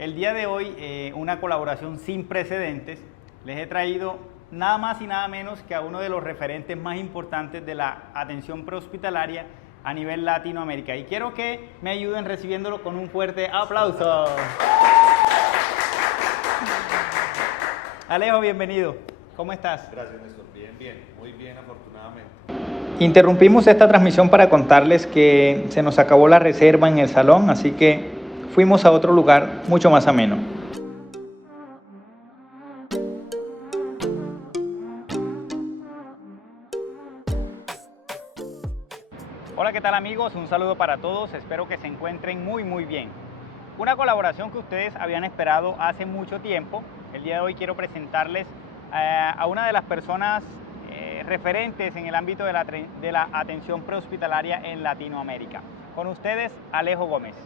El día de hoy, una colaboración sin precedentes. Les he traído nada más y nada menos que a uno de los referentes más importantes de la atención prehospitalaria a nivel Latinoamérica. Y quiero que me ayuden recibiéndolo con un fuerte aplauso. Alejo, bienvenido. ¿Cómo estás? Gracias, Néstor. Bien, muy bien, afortunadamente. Interrumpimos esta transmisión para contarles que se nos acabó la reserva en el salón, así que fuimos a otro lugar mucho más ameno. Hola, ¿qué tal amigos? Un saludo para todos, espero que se encuentren muy bien. Una colaboración que ustedes habían esperado hace mucho tiempo. El día de hoy quiero presentarles a una de las personas referentes en el ámbito de la atención prehospitalaria en Latinoamérica. Con ustedes, Alejo Gómez.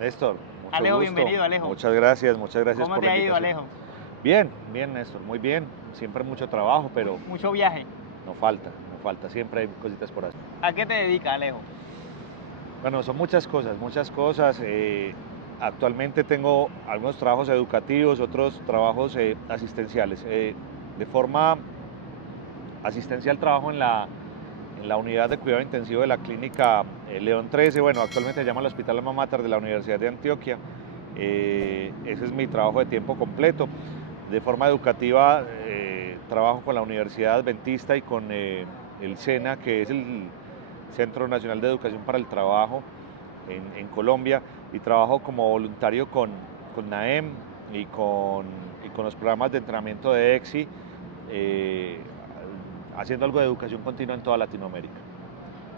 Néstor, mucho Alejo, gusto. bienvenido, Alejo. Muchas gracias por la invitación. ¿Cómo te ha ido, Alejo? Bien, Néstor, muy bien. Siempre mucho trabajo, pero mucho viaje. No falta, siempre hay cositas por hacer. ¿A qué te dedicas, Alejo? Bueno, son muchas cosas. Actualmente tengo algunos trabajos educativos, otros trabajos asistenciales. De forma asistencial trabajo en la unidad de cuidado intensivo de la clínica León 13, bueno, actualmente se llama el Hospital Alma Mater de la Universidad de Antioquia. Ese es mi trabajo de tiempo completo. De forma educativa trabajo con la Universidad Adventista y con el SENA, que es el Centro Nacional de Educación para el Trabajo en Colombia, y trabajo como voluntario con NAEM y con los programas de entrenamiento de EXI, haciendo algo de educación continua en toda Latinoamérica.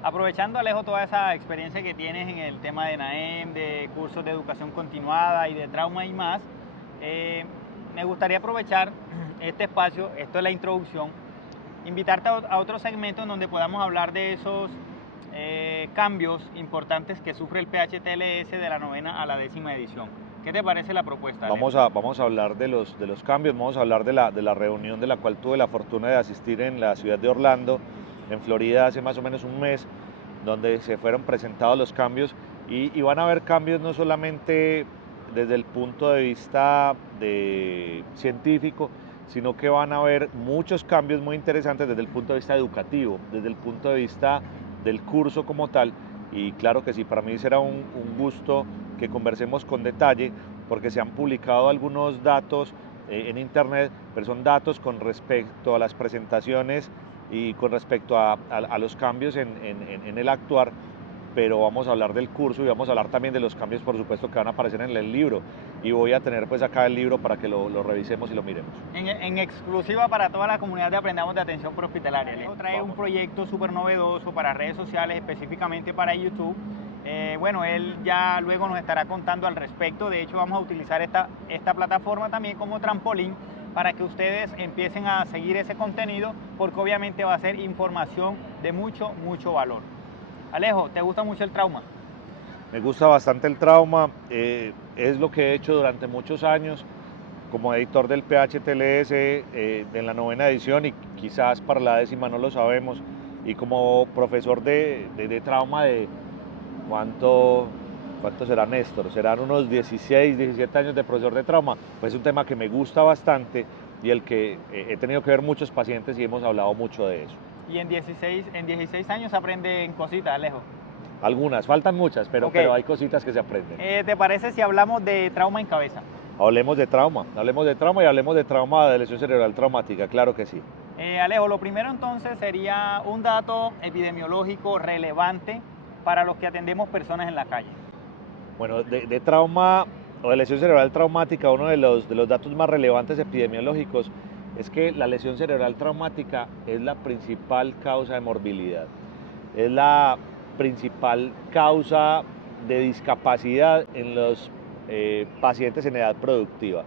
Aprovechando, Alejo, toda esa experiencia que tienes en el tema de NAEM, de cursos de educación continuada y de trauma y más, me gustaría aprovechar este espacio, esto es la introducción, invitarte a otro segmento en donde podamos hablar de esos cambios importantes que sufre el PHTLS de la 9ª a la 10ª edición. ¿Qué te parece la propuesta, Alejo? Vamos a hablar de los cambios, vamos a hablar de la reunión de la cual tuve la fortuna de asistir en la ciudad de Orlando, en Florida, hace más o menos un mes, donde se fueron presentados los cambios y van a haber cambios no solamente desde el punto de vista científico, sino que van a haber muchos cambios muy interesantes desde el punto de vista educativo, desde el punto de vista del curso como tal. Y claro que sí, para mí será un gusto que conversemos con detalle, porque se han publicado algunos datos en internet, pero son datos con respecto a las presentaciones y con respecto a los cambios en el actuar, pero vamos a hablar del curso y vamos a hablar también de los cambios, por supuesto, que van a aparecer en el libro, y voy a tener pues acá el libro para que lo revisemos y lo miremos. En exclusiva para toda la comunidad de Aprendamos de Atención Prehospitalaria. Alejo trae un proyecto súper novedoso para redes sociales, específicamente para YouTube. Bueno, él ya luego nos estará contando al respecto. De hecho, vamos a utilizar esta plataforma también como trampolín para que ustedes empiecen a seguir ese contenido, porque obviamente va a ser información de mucho valor. Alejo, ¿te gusta mucho el trauma? Me gusta bastante el trauma, es lo que he hecho durante muchos años como editor del PHTLS en la 9ª edición, y quizás para la 10ª no lo sabemos, y como profesor de trauma de ¿cuánto será, Néstor? Serán unos 16, 17 años de profesor de trauma. Pues es un tema que me gusta bastante y el que he tenido que ver muchos pacientes y hemos hablado mucho de eso. Y en 16 años se aprenden cositas, Alejo. Algunas, faltan muchas, pero hay cositas que se aprenden. ¿Te parece si hablamos de trauma en cabeza? Hablemos de trauma y hablemos de trauma de lesión cerebral traumática, claro que sí. Alejo, lo primero entonces sería un dato epidemiológico relevante para los que atendemos personas en la calle. Bueno, de trauma o de lesión cerebral traumática, uno de los datos más relevantes epidemiológicos es que la lesión cerebral traumática es la principal causa de morbilidad, es la principal causa de discapacidad en los pacientes en edad productiva.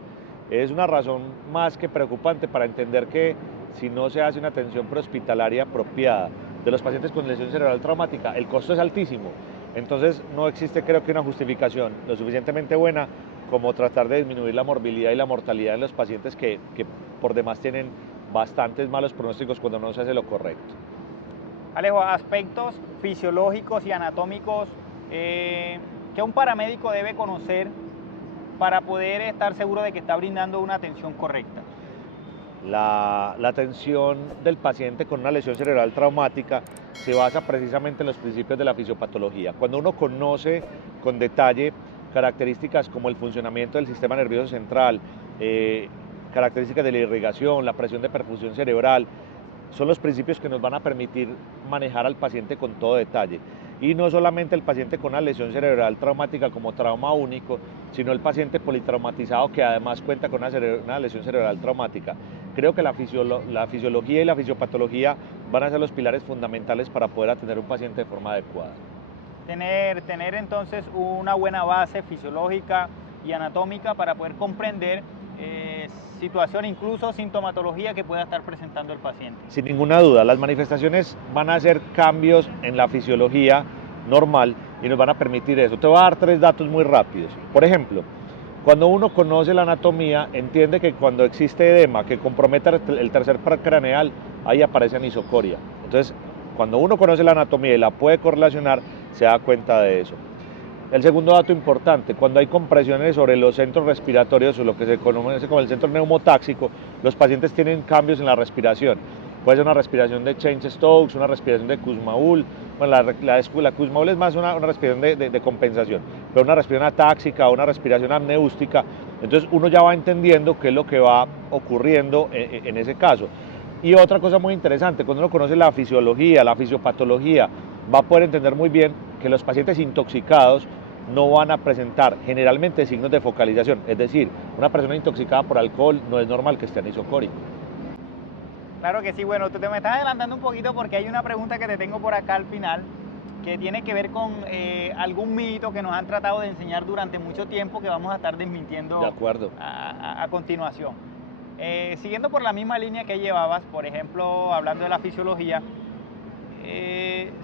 Es una razón más que preocupante para entender que si no se hace una atención prehospitalaria apropiada de los pacientes con lesión cerebral traumática, el costo es altísimo. Entonces no existe, creo que, una justificación lo suficientemente buena como tratar de disminuir la morbilidad y la mortalidad en los pacientes que por demás tienen bastantes malos pronósticos cuando no se hace lo correcto. Alejo, aspectos fisiológicos y anatómicos que un paramédico debe conocer para poder estar seguro de que está brindando una atención correcta? La atención del paciente con una lesión cerebral traumática se basa precisamente en los principios de la fisiopatología. Cuando uno conoce con detalle características como el funcionamiento del sistema nervioso central, características de la irrigación, la presión de perfusión cerebral, son los principios que nos van a permitir manejar al paciente con todo detalle. Y no solamente el paciente con una lesión cerebral traumática como trauma único, sino el paciente politraumatizado que además cuenta con una lesión cerebral traumática. Creo que la fisiología y la fisiopatología van a ser los pilares fundamentales para poder atender a un paciente de forma adecuada. Tener entonces una buena base fisiológica y anatómica para poder comprender situación, incluso sintomatología que pueda estar presentando el paciente. Sin ninguna duda, las manifestaciones van a ser cambios en la fisiología normal y nos van a permitir eso. Te voy a dar 3 datos muy rápidos. Por ejemplo, cuando uno conoce la anatomía, entiende que cuando existe edema que comprometa el tercer par craneal, ahí aparece anisocoria. Entonces, cuando uno conoce la anatomía y la puede correlacionar, se da cuenta de eso. El segundo dato importante, cuando hay compresiones sobre los centros respiratorios o lo que se conoce como el centro neumotáxico, los pacientes tienen cambios en la respiración. Puede ser una respiración de Cheyne-Stokes, una respiración de Kussmaul. Bueno, la Kussmaul es más una respiración de compensación, pero una respiración atáxica, una respiración apneústica. Entonces uno ya va entendiendo qué es lo que va ocurriendo en ese caso. Y otra cosa muy interesante, cuando uno conoce la fisiología, la fisiopatología, va a poder entender muy bien que los pacientes intoxicados no van a presentar generalmente signos de focalización, es decir, una persona intoxicada por alcohol no es normal que esté anisocórico. Claro que sí, bueno, tú te me estás adelantando un poquito porque hay una pregunta que te tengo por acá al final que tiene que ver con algún mito que nos han tratado de enseñar durante mucho tiempo que vamos a estar desmintiendo De acuerdo. a continuación. Siguiendo por la misma línea que llevabas, por ejemplo, hablando de la fisiología,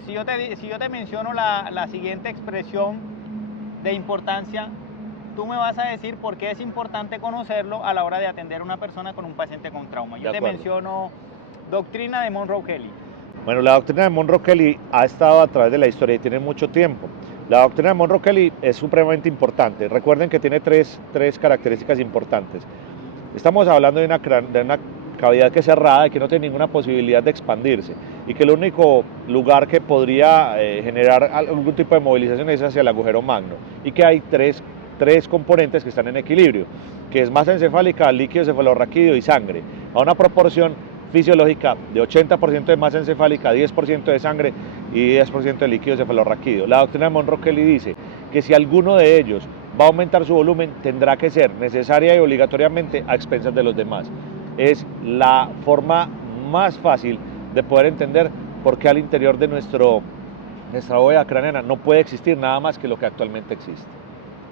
si yo te menciono la siguiente expresión de importancia, tú me vas a decir por qué es importante conocerlo a la hora de atender a una persona con un paciente con trauma. Yo te menciono doctrina de Monroe-Kelly. Bueno, la doctrina de Monroe-Kelly ha estado a través de la historia y tiene mucho tiempo. La doctrina de Monroe-Kelly es supremamente importante. Recuerden que tiene tres características importantes. Estamos hablando de una cavidad que es cerrada y que no tiene ninguna posibilidad de expandirse y que el único lugar que podría generar algún tipo de movilización es hacia el agujero magno y que hay tres componentes que están en equilibrio, que es masa encefálica, líquido cefalorraquídeo y sangre, a una proporción fisiológica de 80% de masa encefálica, 10% de sangre y 10% de líquido cefalorraquídeo. La doctrina de Monroe-Kelly dice que si alguno de ellos va a aumentar su volumen, tendrá que ser necesaria y obligatoriamente a expensas de los demás. Es la forma más fácil de poder entender por qué al interior de nuestra bóveda craneana no puede existir nada más que lo que actualmente existe.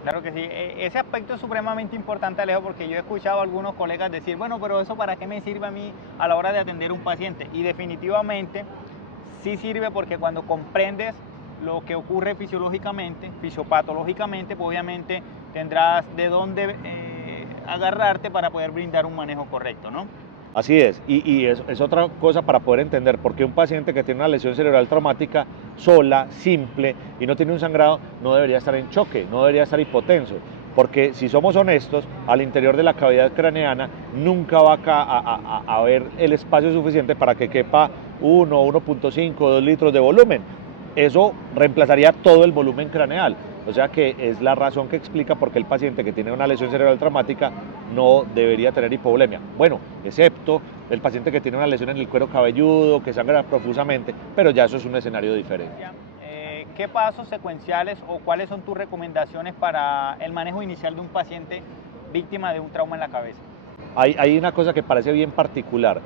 Claro que sí, ese aspecto es supremamente importante, Alejo, porque yo he escuchado a algunos colegas decir, bueno, pero eso para qué me sirve a mí a la hora de atender a un paciente, y definitivamente sí sirve porque cuando comprendes lo que ocurre fisiológicamente, fisiopatológicamente, pues obviamente tendrás de dónde agarrarte para poder brindar un manejo correcto, ¿no? Así es, y es otra cosa para poder entender por qué un paciente que tiene una lesión cerebral traumática sola, simple y no tiene un sangrado, no debería estar en choque, no debería estar hipotenso, porque si somos honestos, al interior de la cavidad craneana nunca va a haber el espacio suficiente para que quepa 1, 1.5, 2 litros de volumen. Eso reemplazaría todo el volumen craneal. O sea que es la razón que explica por qué el paciente que tiene una lesión cerebral traumática no debería tener hipovolemia. Bueno, excepto el paciente que tiene una lesión en el cuero cabelludo, que sangra profusamente, pero ya eso es un escenario diferente. ¿Qué pasos secuenciales o cuáles son tus recomendaciones para el manejo inicial de un paciente víctima de un trauma en la cabeza? Hay una cosa que parece bien particular,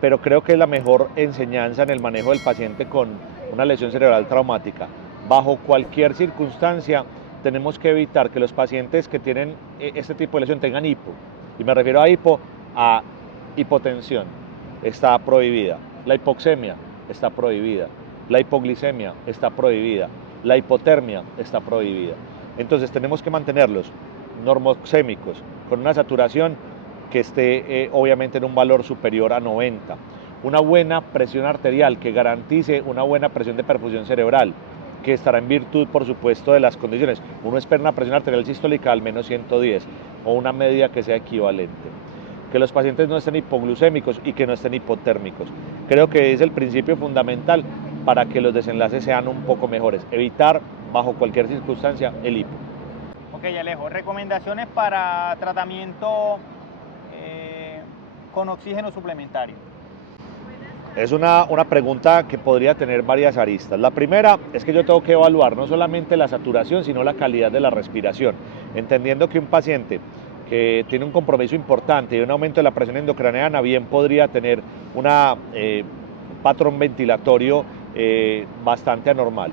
pero creo que es la mejor enseñanza en el manejo del paciente con una lesión cerebral traumática. Bajo cualquier circunstancia tenemos que evitar que los pacientes que tienen este tipo de lesión tengan hipo. Y me refiero a hipo, a hipotensión, está prohibida. La hipoxemia está prohibida. La hipoglicemia está prohibida. La hipotermia está prohibida. Entonces tenemos que mantenerlos normoxémicos, con una saturación que esté obviamente en un valor superior a 90. Una buena presión arterial que garantice una buena presión de perfusión cerebral. que estará en virtud, por supuesto, de las condiciones. Uno espera una presión arterial sistólica al menos 110 o una media que sea equivalente. Que los pacientes no estén hipoglucémicos y que no estén hipotérmicos. Creo que es el principio fundamental para que los desenlaces sean un poco mejores. Evitar, bajo cualquier circunstancia, el hipo. Ok, Alejo, recomendaciones para tratamiento con oxígeno suplementario. Es una pregunta que podría tener varias aristas. La primera es que yo tengo que evaluar no solamente la saturación, sino la calidad de la respiración, entendiendo que un paciente que tiene un compromiso importante y un aumento de la presión endocraneana bien podría tener un patrón ventilatorio bastante anormal.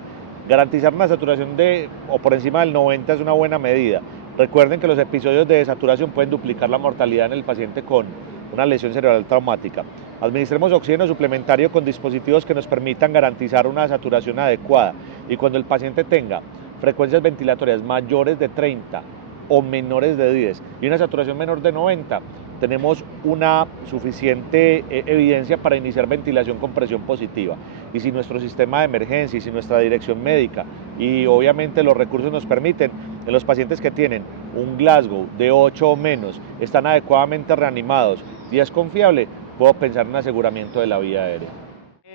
Garantizar una saturación de o por encima del 90 es una buena medida. Recuerden que los episodios de desaturación pueden duplicar la mortalidad en el paciente con una lesión cerebral traumática. Administremos oxígeno suplementario con dispositivos que nos permitan garantizar una saturación adecuada y cuando el paciente tenga frecuencias ventilatorias mayores de 30 o menores de 10 y una saturación menor de 90, tenemos una suficiente evidencia para iniciar ventilación con presión positiva. Y si nuestro sistema de emergencia y si nuestra dirección médica y obviamente los recursos nos permiten, en los pacientes que tienen un Glasgow de 8 o menos, están adecuadamente reanimados y es confiable, puedo pensar en un aseguramiento de la vía aérea.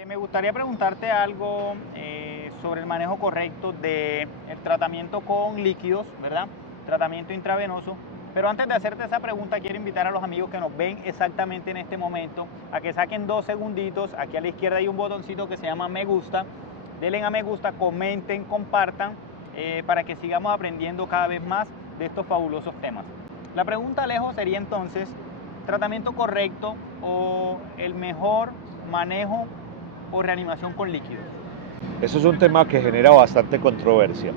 Me gustaría preguntarte algo sobre el manejo correcto del tratamiento con líquidos, ¿verdad? Tratamiento intravenoso. Pero antes de hacerte esa pregunta, quiero invitar a los amigos que nos ven exactamente en este momento a que saquen 2 segunditos. Aquí a la izquierda hay un botoncito que se llama me gusta. Denle a me gusta, comenten, compartan para que sigamos aprendiendo cada vez más de estos fabulosos temas. La pregunta, Alejo, sería entonces, ¿tratamiento correcto o el mejor manejo o reanimación con líquidos? Eso es un tema que genera bastante controversia.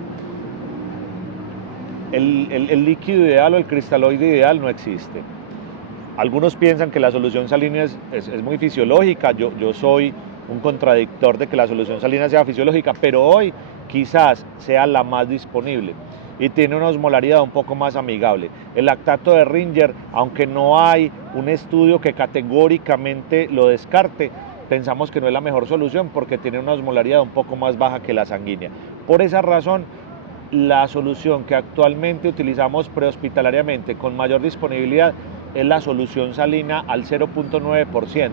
El líquido ideal o el cristaloide ideal no existe. Algunos piensan que la solución salina es muy fisiológica, yo soy un contradictor de que la solución salina sea fisiológica, pero hoy quizás sea la más disponible y tiene una osmolaridad un poco más amigable. El lactato de Ringer, aunque no hay un estudio que categóricamente lo descarte, pensamos que no es la mejor solución porque tiene una osmolaridad un poco más baja que la sanguínea. Por esa razón, la solución que actualmente utilizamos prehospitalariamente con mayor disponibilidad es la solución salina al 0.9%.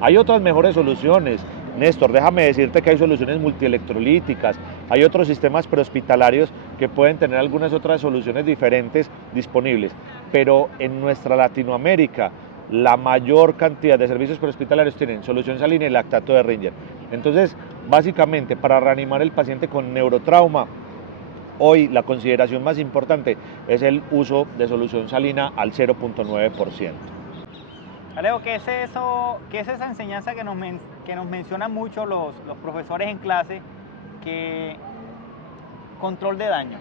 Hay otras mejores soluciones. Néstor, déjame decirte que hay soluciones multielectrolíticas, hay otros sistemas prehospitalarios que pueden tener algunas otras soluciones diferentes disponibles, pero en nuestra Latinoamérica la mayor cantidad de servicios prehospitalarios tienen solución salina y lactato de Ringer. Entonces, básicamente, para reanimar el paciente con neurotrauma, hoy la consideración más importante es el uso de solución salina al 0.9%. Alejo, ¿qué es eso? ¿Qué es esa enseñanza que nos mencionan mucho los profesores en clase? Que control de daños.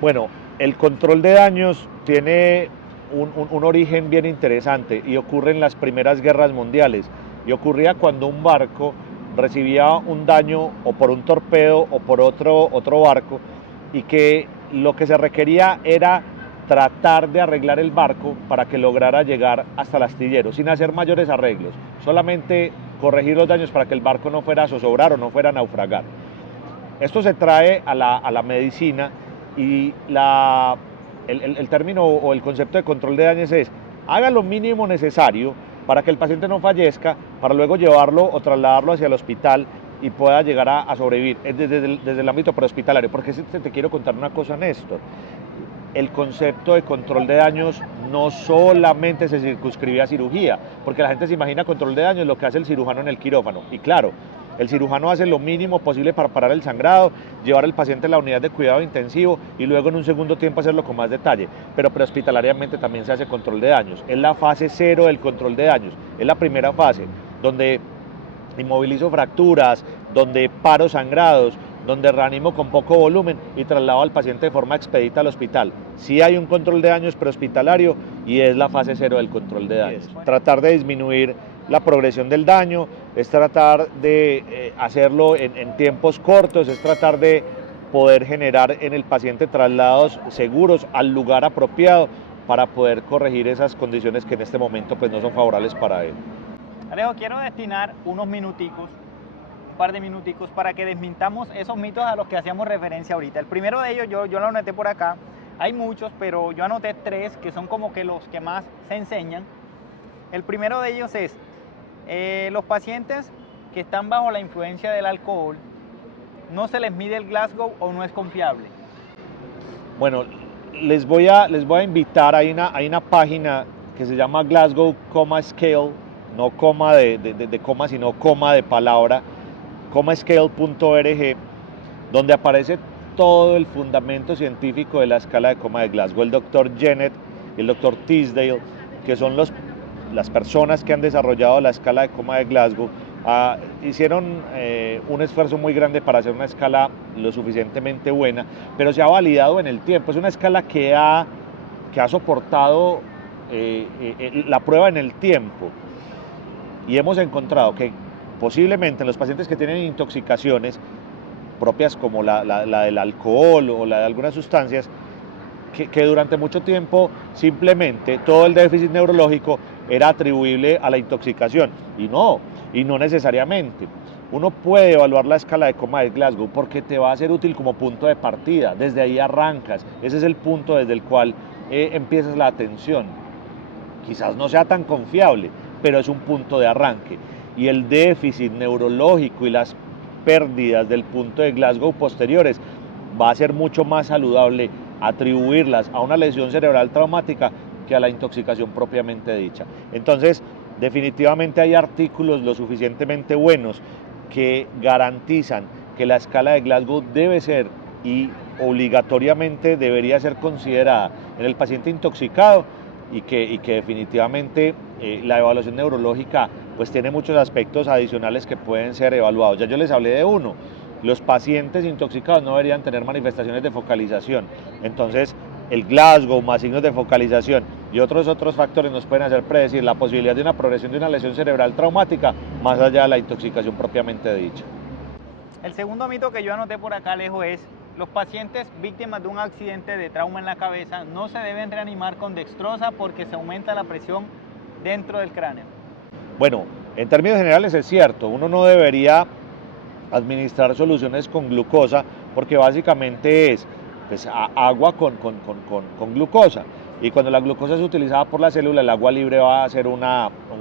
Bueno, el control de daños tiene un origen bien interesante y ocurre en las primeras guerras mundiales y ocurría cuando un barco recibía un daño o por un torpedo o por otro barco y que lo que se requería era tratar de arreglar el barco para que lograra llegar hasta el astillero sin hacer mayores arreglos, solamente corregir los daños para que el barco no fuera a zozobrar o no fuera a naufragar. Esto se trae a la medicina y el término o el concepto de control de daños es haga lo mínimo necesario para que el paciente no fallezca, para luego llevarlo o trasladarlo hacia el hospital y pueda llegar a sobrevivir desde el ámbito prehospitalario. Porque te quiero contar una cosa, Néstor. El concepto de control de daños no solamente se circunscribe a cirugía, porque la gente se imagina control de daños lo que hace el cirujano en el quirófano. Y claro, el cirujano hace lo mínimo posible para parar el sangrado, llevar al paciente a la unidad de cuidado intensivo y luego en un segundo tiempo hacerlo con más detalle. Pero prehospitalariamente también se hace control de daños. Es la fase 0 del control de daños. Es la primera fase, donde inmovilizo fracturas, donde paro sangrados, donde reanimo con poco volumen y traslado al paciente de forma expedita al hospital. Sí hay un control de daños prehospitalario y es la fase 0 del control de daños. Tratar de disminuir la progresión del daño, es tratar de hacerlo en tiempos cortos, es tratar de poder generar en el paciente traslados seguros al lugar apropiado para poder corregir esas condiciones que en este momento pues, no son favorables para él. Alejo, quiero destinar unos minuticos par de minuticos para que desmintamos esos mitos a los que hacíamos referencia ahorita. El primero de ellos, yo lo anoté por acá, hay muchos, pero yo anoté 3 que son como que los que más se enseñan. El primero de ellos es, los pacientes que están bajo la influencia del alcohol, no se les mide el Glasgow o no es confiable. Bueno, les voy a invitar, hay una página que se llama Glasgow Coma Scale, no coma de coma, sino coma de palabra, comascale.org, donde aparece todo el fundamento científico de la escala de coma de Glasgow. El doctor Jennett y el doctor Tisdale, que son las personas que han desarrollado la escala de coma de Glasgow, hicieron un esfuerzo muy grande para hacer una escala lo suficientemente buena, pero se ha validado en el tiempo. Es una escala que ha soportado la prueba en el tiempo, y hemos encontrado que posiblemente en los pacientes que tienen intoxicaciones propias como la del alcohol o la de algunas sustancias, que durante mucho tiempo simplemente todo el déficit neurológico era atribuible a la intoxicación, y no necesariamente. Uno puede evaluar la escala de coma de Glasgow porque te va a ser útil como punto de partida, desde ahí arrancas, ese es el punto desde el cual empiezas la atención. Quizás no sea tan confiable, pero es un punto de arranque, y el déficit neurológico y las pérdidas del punto de Glasgow posteriores va a ser mucho más saludable atribuirlas a una lesión cerebral traumática que a la intoxicación propiamente dicha. Entonces, definitivamente hay artículos lo suficientemente buenos que garantizan que la escala de Glasgow debe ser y obligatoriamente debería ser considerada en el paciente intoxicado, y que definitivamente la evaluación neurológica pues tiene muchos aspectos adicionales que pueden ser evaluados. Ya yo les hablé de uno. Los pacientes intoxicados no deberían tener manifestaciones de focalización. Entonces, el Glasgow más signos de focalización y otros factores nos pueden hacer predecir la posibilidad de una progresión de una lesión cerebral traumática más allá de la intoxicación propiamente dicha. El segundo mito que yo anoté por acá, Alejo, es los pacientes víctimas de un accidente de trauma en la cabeza no se deben reanimar con dextrosa porque se aumenta la presión dentro del cráneo. Bueno, en términos generales es cierto, uno no debería administrar soluciones con glucosa porque básicamente es pues, agua con glucosa, y cuando la glucosa es utilizada por la célula, el agua libre va a ser un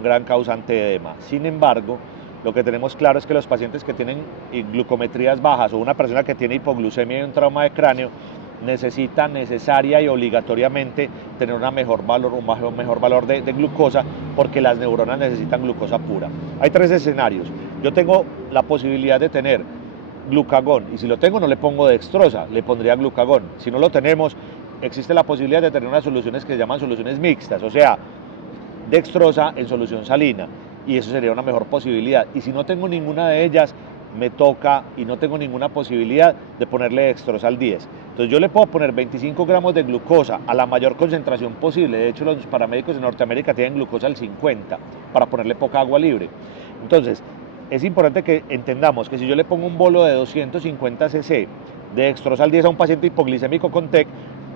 gran causante de edema. Sin embargo, lo que tenemos claro es que los pacientes que tienen glucometrías bajas o una persona que tiene hipoglucemia y un trauma de cráneo necesita necesaria y obligatoriamente tener un mejor valor de glucosa, porque las neuronas necesitan glucosa pura. Hay 3 escenarios. Yo tengo la posibilidad de tener glucagón, y si lo tengo no le pongo dextrosa, le pondría glucagón. Si no lo tenemos, existe la posibilidad de tener unas soluciones que se llaman soluciones mixtas, o sea, dextrosa en solución salina, y eso sería una mejor posibilidad. Y si no tengo ninguna de ellas, me toca y no tengo ninguna posibilidad de ponerle dextrosa al 10. Entonces yo le puedo poner 25 gramos de glucosa a la mayor concentración posible. De hecho, los paramédicos de Norteamérica tienen glucosa al 50 para ponerle poca agua libre. Entonces, es importante que entendamos que si yo le pongo un bolo de 250 cc de dextrosa al 10 a un paciente hipoglicémico con TEC,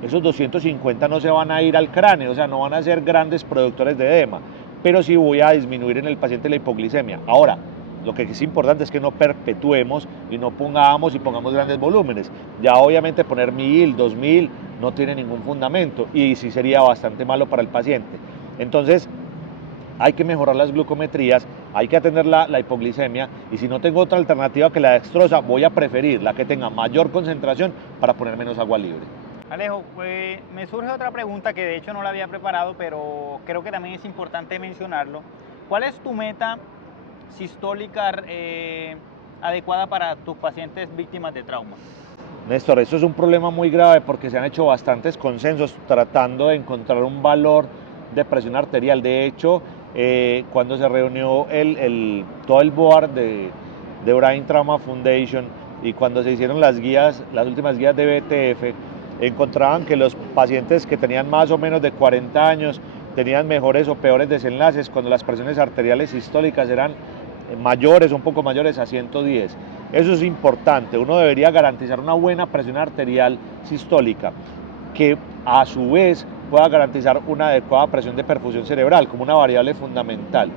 esos 250 no se van a ir al cráneo, o sea, no van a ser grandes productores de edema, pero sí voy a disminuir en el paciente la hipoglicemia. Ahora, lo que es importante es que no perpetuemos y no pongamos grandes volúmenes. Ya obviamente poner 1000, 2000 no tiene ningún fundamento, y sí sería bastante malo para el paciente. Entonces, hay que mejorar las glucometrías, hay que atender la hipoglicemia, y si no tengo otra alternativa que la dextrosa, voy a preferir la que tenga mayor concentración para poner menos agua libre. Alejo, pues me surge otra pregunta que de hecho no la había preparado, pero creo que también es importante mencionarlo. ¿Cuál es tu meta sistólica adecuada para tus pacientes víctimas de trauma? Néstor, esto es un problema muy grave porque se han hecho bastantes consensos tratando de encontrar un valor de presión arterial. De hecho, cuando se reunió todo el board de Brain Trauma Foundation, y cuando se hicieron las últimas guías de BTF, encontraban que los pacientes que tenían más o menos de 40 años tenían mejores o peores desenlaces cuando las presiones arteriales sistólicas eran mayores, un poco mayores a 110. Eso es importante. Uno debería garantizar una buena presión arterial sistólica, que a su vez pueda garantizar una adecuada presión de perfusión cerebral como una variable fundamental.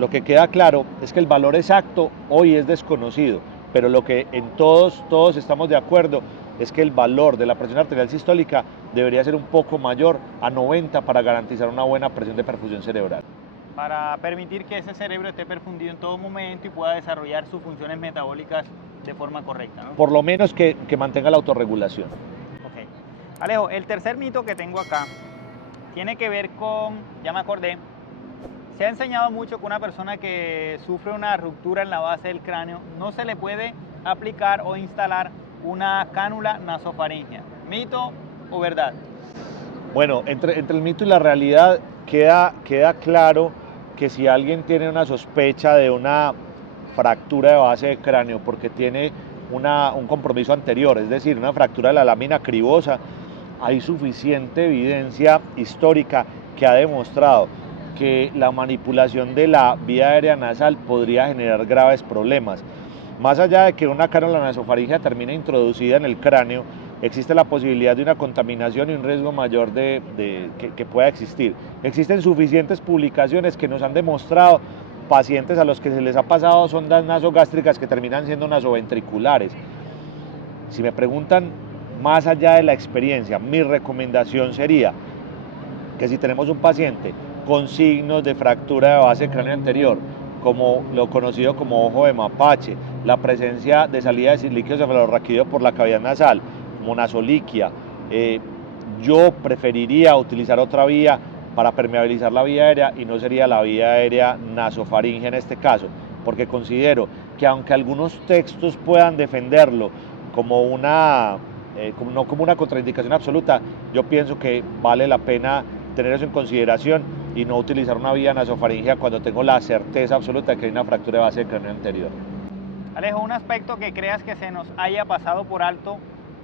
Lo que queda claro es que el valor exacto hoy es desconocido, pero lo que en todos estamos de acuerdo es que el valor de la presión arterial sistólica debería ser un poco mayor a 90 para garantizar una buena presión de perfusión cerebral. Para permitir que ese cerebro esté perfundido en todo momento y pueda desarrollar sus funciones metabólicas de forma correcta, ¿no? Por lo menos que mantenga la autorregulación. Ok. Alejo, el tercer mito que tengo acá tiene que ver con, ya me acordé, se ha enseñado mucho que una persona que sufre una ruptura en la base del cráneo no se le puede aplicar o instalar una cánula nasofaringea. ¿Mito o verdad? Bueno, entre el mito y la realidad queda claro que si alguien tiene una sospecha de una fractura de base de cráneo porque tiene un compromiso anterior, es decir, una fractura de la lámina cribosa, hay suficiente evidencia histórica que ha demostrado que la manipulación de la vía aérea nasal podría generar graves problemas. Más allá de que una cánula nasofaringea termine introducida en el cráneo, existe la posibilidad de una contaminación y un riesgo mayor que pueda existir. Existen suficientes publicaciones que nos han demostrado pacientes a los que se les ha pasado sondas nasogástricas que terminan siendo nasoventriculares. Si me preguntan más allá de la experiencia, mi recomendación sería que si tenemos un paciente con signos de fractura de base de cráneo anterior, como lo conocido como ojo de mapache, la presencia de salida de líquido cefalorraquídeo por la cavidad nasal, como nasoliquia, yo preferiría utilizar otra vía para permeabilizar la vía aérea y no sería la vía aérea nasofaringea en este caso, porque considero que aunque algunos textos puedan defenderlo como no como una contraindicación absoluta, yo pienso que vale la pena tener eso en consideración y no utilizar una vía nasofaringea cuando tengo la certeza absoluta de que hay una fractura de base de cráneo anterior. Alejo, un aspecto que creas que se nos haya pasado por alto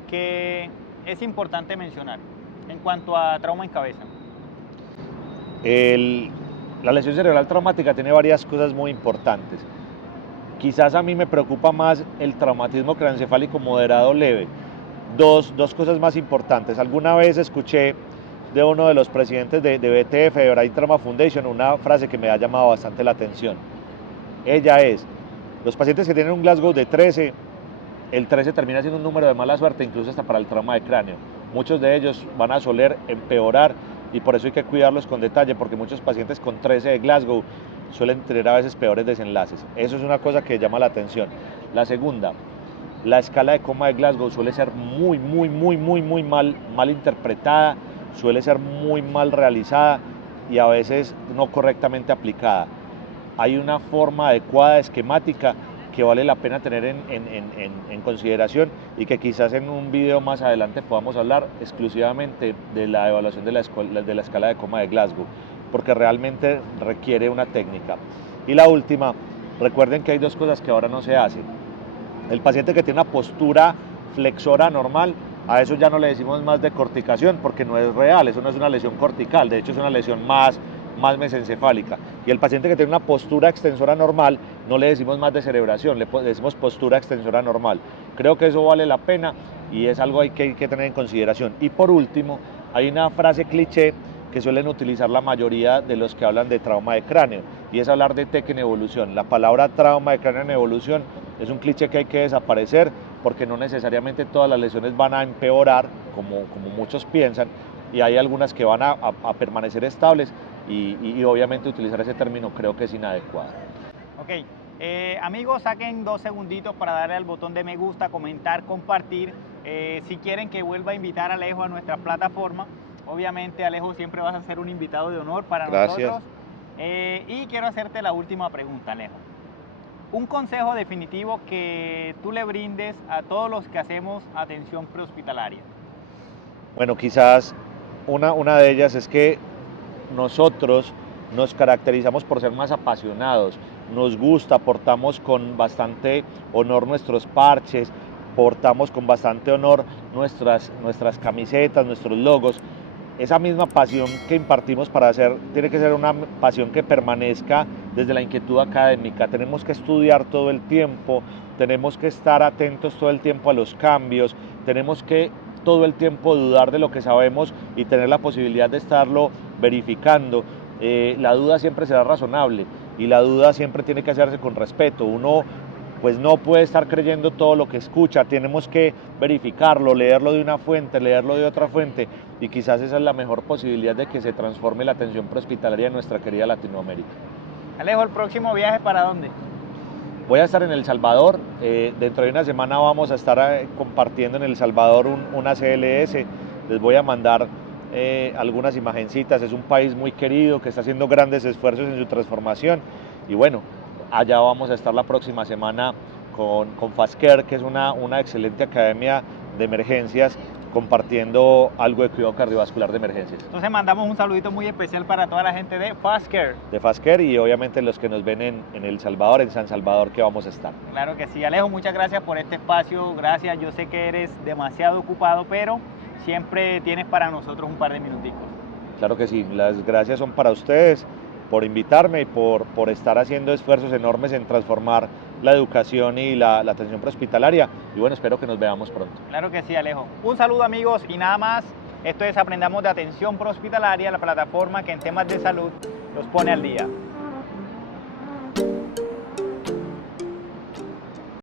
que es importante mencionar en cuanto a trauma en cabeza. La lesión cerebral traumática tiene varias cosas muy importantes. Quizás a mí me preocupa más el traumatismo craneoencefálico moderado leve. Dos cosas más importantes. Alguna vez escuché de uno de los presidentes de BTF, de Brain Trauma Foundation, una frase que me ha llamado bastante la atención. Ella es, los pacientes que tienen un Glasgow de 13, el 13 termina siendo un número de mala suerte, incluso hasta para el trauma de cráneo. Muchos de ellos van a soler empeorar y por eso hay que cuidarlos con detalle, porque muchos pacientes con 13 de Glasgow suelen tener a veces peores desenlaces. Eso es una cosa que llama la atención. La segunda, la escala de coma de Glasgow suele ser muy mal interpretada, suele ser muy mal realizada y a veces no correctamente aplicada. Hay una forma adecuada, esquemática, que vale la pena tener en consideración y que quizás en un video más adelante podamos hablar exclusivamente de la evaluación de la escala de coma de Glasgow, porque realmente requiere una técnica. Y la última, recuerden que hay dos cosas que ahora no se hacen. El paciente que tiene una postura flexora normal, a eso ya no le decimos más decorticación porque no es real, eso no es una lesión cortical, de hecho es una lesión más mesencefálica. Y el paciente que tiene una postura extensora normal, no le decimos más descerebración, le decimos postura extensora normal. Creo que eso vale la pena y es algo que hay que tener en consideración. Y por último, hay una frase cliché que suelen utilizar la mayoría de los que hablan de trauma de cráneo, y es hablar de TEC en evolución. La palabra trauma de cráneo en evolución es un cliché que hay que desaparecer, porque no necesariamente todas las lesiones van a empeorar, como muchos piensan, y hay algunas que van a permanecer estables, y obviamente utilizar ese término creo que es inadecuado. Ok, amigos, saquen 2 segunditos para darle al botón de me gusta, comentar, compartir. Si quieren que vuelva a invitar a Alejo a nuestra plataforma, obviamente Alejo siempre vas a ser un invitado de honor para nosotros. Y quiero hacerte la última pregunta, Alejo. Un consejo definitivo que tú le brindes a todos los que hacemos atención prehospitalaria. Bueno, quizás una de ellas es que nosotros nos caracterizamos por ser más apasionados, nos gusta, portamos con bastante honor nuestros parches, portamos con bastante honor nuestras camisetas, nuestros logos. Esa misma pasión que impartimos para hacer tiene que ser una pasión que permanezca desde la inquietud académica. Tenemos que estudiar todo el tiempo, tenemos que estar atentos todo el tiempo a los cambios, tenemos que todo el tiempo dudar de lo que sabemos y tener la posibilidad de estarlo verificando. La duda siempre será razonable y la duda siempre tiene que hacerse con respeto. Uno pues no puede estar creyendo todo lo que escucha, tenemos que verificarlo, leerlo de una fuente, leerlo de otra fuente, y quizás esa es la mejor posibilidad de que se transforme la atención prehospitalaria en nuestra querida Latinoamérica. Alejo, ¿el próximo viaje para dónde? Voy a estar en El Salvador, dentro de una semana vamos a estar compartiendo en El Salvador una CLS, les voy a mandar algunas imagencitas. Es un país muy querido que está haciendo grandes esfuerzos en su transformación, y bueno, allá vamos a estar la próxima semana con FastCare, que es una excelente academia de emergencias, compartiendo algo de cuidado cardiovascular de emergencias. Entonces mandamos un saludito muy especial para toda la gente de FastCare. De FastCare, y obviamente los que nos ven en El Salvador, en San Salvador, que vamos a estar. Claro que sí. Alejo, muchas gracias por este espacio, gracias. Yo sé que eres demasiado ocupado, pero siempre tienes para nosotros un par de minuticos. Claro que sí, las gracias son para ustedes por invitarme y por estar haciendo esfuerzos enormes en transformar la educación y la atención prehospitalaria, y bueno, espero que nos veamos pronto. Claro que sí, Alejo. Un saludo, amigos, y nada más. Esto es Aprendamos de Atención Prehospitalaria, la plataforma que en temas de salud los pone al día.